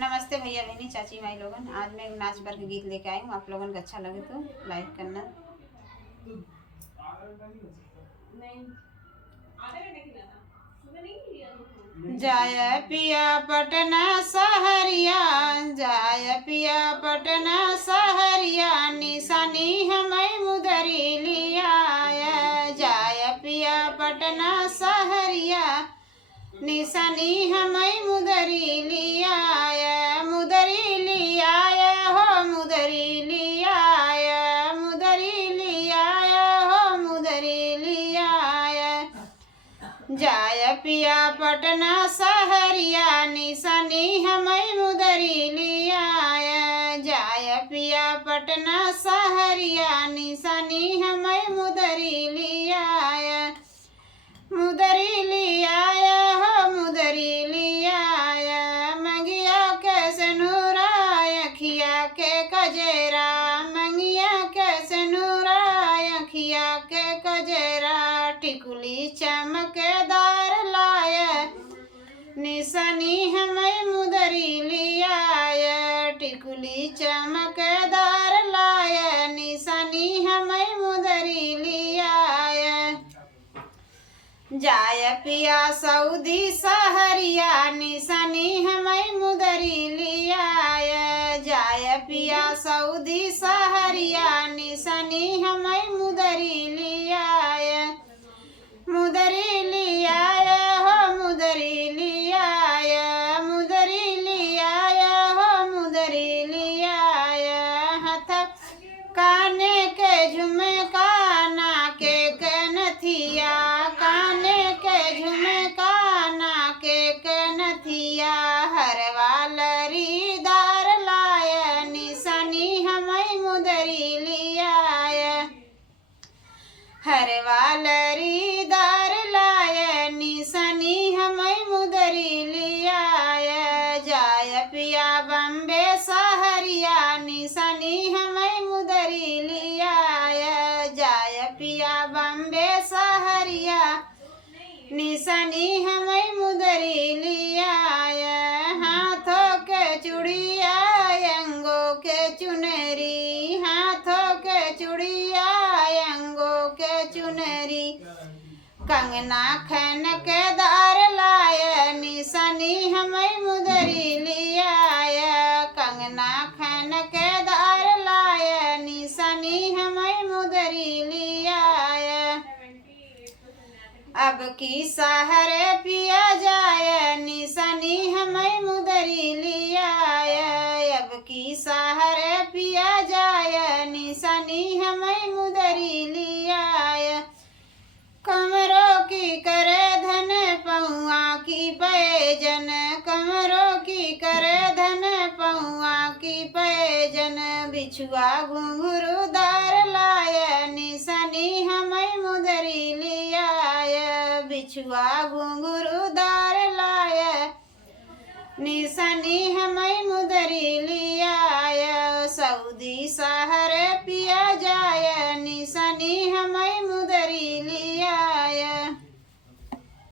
नमस्ते भैया बहनी चाची माई लोगन। आज मैं एक नाच पर के गीत लेके आई हूँ। आप लोगन को अच्छा लगे तो लाइक करना। जाय पिया पटना सहरिया, जाय पिया पटना सहरिया, निशानी हमें मुदरी लिया। जाय पिया पटना सहरिया, निशानी हमें मुदरी लिया। मुदरी लिया हो, मुदरी लिया, मुदरी लिया हो, मुदरी लिया। जाय पिया पटना सहरिया, निशानी हमें मुदरी लिया। जाय पिया पटना सहरिया, निशानी हमें मुदरी लिया। मुदरी लिया हो, मुदरी लिया। मंगिया के सनूरा, अखिया के कजरा, मंगिया के सनूरा, अखिया के कजरा। टिकुली चमकेदार लाय, निशानी हमें मुदरी लिया। टिकुली चमकेदार लाय, निशानी हमें मुदरी लिया। जाय पिया सऊदी सहरिया, निशानी हमें मुदरी लिया। जाय पिया सऊदी सहरिया, निशानी हमें मुदरी लिया। मुदरी लिया हो, मुदरी लिया, मुदरी लिया हो, मुदरी लिया। हाथ काने के झुमका, नाके के नथिया, काने के झुमका, नाके के नथिया। हरवालरी दार लाय, निशानी हमें मुदरी लिया। हरवालरी दार लाय, निशानी हमें मुदरी लिया। जाय पिया बम्बे सहरिया, निशानी हमें मुदरी लिया। जाय पिया बम्बे सहरिया, निशानी हमें मुदरी लिया। हाथों के चूड़िया, अंगों के चुनरी, हाथों के चूड़िया, अंगों के चुनरी। कंगना खन के दार लाय, निशानी हमें मुदरी लिया। कंगना खन के दार लाय, निशानी हमें मुदरी लिया। अब की सहरे पिया जाय, निशानी हमें मुदरी लिया। अब की सहरे पिया जाय, निशानी हमें मुदरी लिया। कमरों की करे धन, पहुआ की पैजन, कमरों की करे धन, पहुआ की पैजन। बिछुआ घुंघरू दार लाय, निशानी हमें मुदरी लिया। बिछुआ घुंघरू दार लाय, निशानी हमें मुदरी लिया।